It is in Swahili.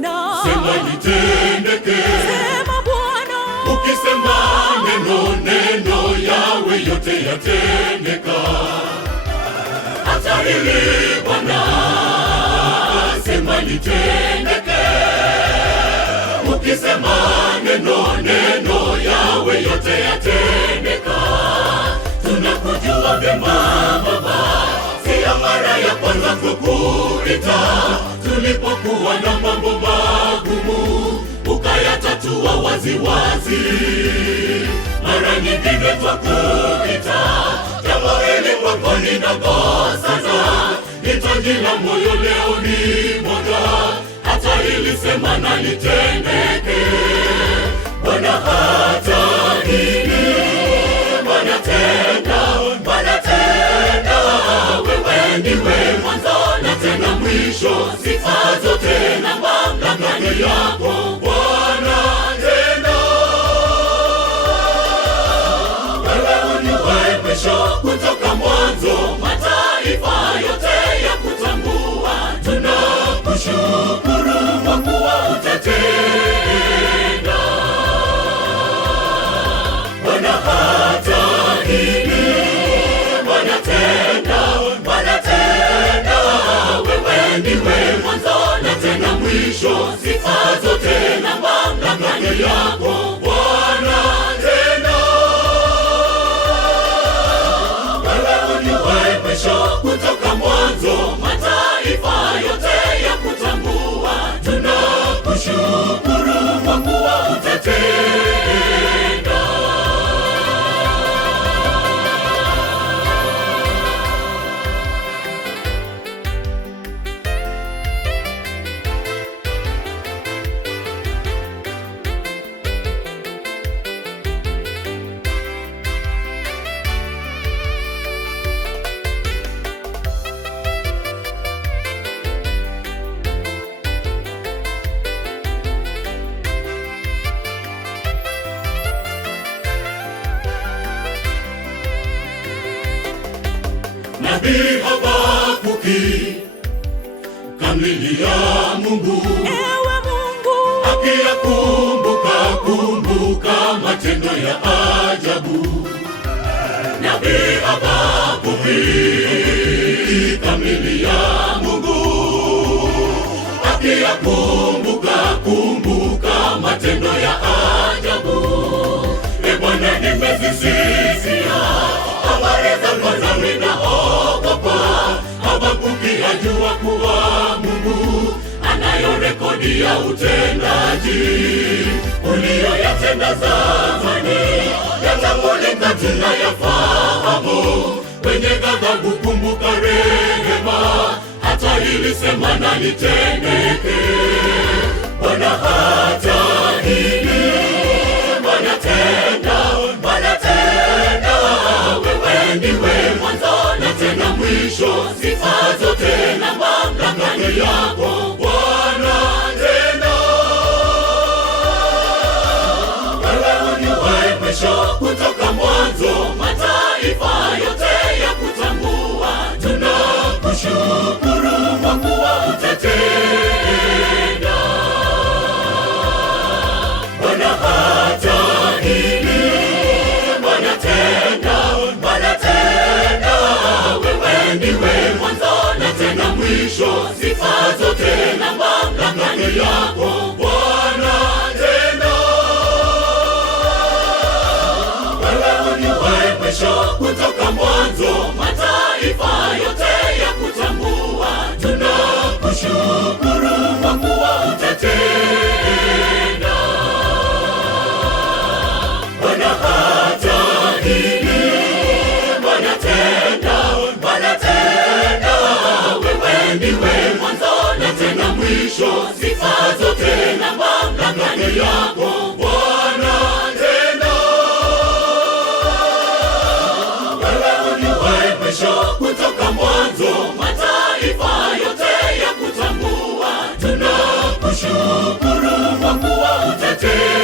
Bwana. Sema litendeke. Sema Bwana. Ukisema neno yawe yote yatendeka. Hata hili Bwana, sema litendeke. Ukisema neno yawe yote yatendeka. Tunakujua vyema Baba, siyo mara ya kwanza kukuita. Tulipokuwa na mambo magumu, ukayatatua waziwazi. Mara nyingine twakuita, jambo hili kwako ni dogo sana. Hitaji la moyo leo ni moja, hata hili sema na litendeke. Bwana hata hili Bwana tenda, Bwana tenda. Wewe ndiwe mwanzo na tena mwisho, sifa zote na mamlaka ni yako Bwana tenda. Wewe uliwahi mwisho kutoka mwanzo, mataifa yote ya kutambua. Tunakushukuru kwa kuwa utatenda. Bwana hata hili Bwana tenda, Bwana tenda. Wewe ndiwe mwanzo na tena mwisho, sifa zote na mamlaka ni yako Bwana tenda. Wewe uliwahi mwisho kutoka mwanzo, mataifa yote ya kutambua. Tunakushukuru kwa kuwa utatenda. Nabii Habakuki kamlilia Mungu. Ewe Mungu, akiyakumbuka matendo ya ajabu. Nabii Habakuki kamlilia Mungu, akiyakumbuka matendo ya ajabu. E Bwana, nimezisikia habari zako nami naogopa. Habakuki ajua kuwa Mungu anayo rekodi ya utendaji uliyoyatenda zamani, yatambulika tunayafahamu. Kwenye ghadhabu kumbuka rehema, hata hili sema na litendeke. Bwana hata hili Bwana tenda, Bwana tenda. Wewe ndiwe mwanzo na tena mwisho, sifa zote na mamlaka ni yako Bwana tenda. Wewe uliwahi mwisho kutoka mwanzo, mataifa yote ya kutambua. Tunakushukuru kwa kuwa utatenda. Bwana hata hili Bwana tenda, Bwana tenda. Wewe ndiwe mwanzo na tena mwisho, sifa zote na mamlaka ni yako Bwana tenda. Wewe uliwahi mwisho kutoka mwanzo, mataifa yote ya kutambua. Tunakushukuru kwa kuwa utatenda. Bwana hata hili Bwana tenda, Bwana tenda. Wewe ndiwe mwanzo na tena mwisho, sifa zote na mamlaka ni yako Bwana tenda. Wewe uliwahi mwisho kutoka mwanzo, mataifa yote ya kutambua. Tunakushukuru kwa kuwa utatenda.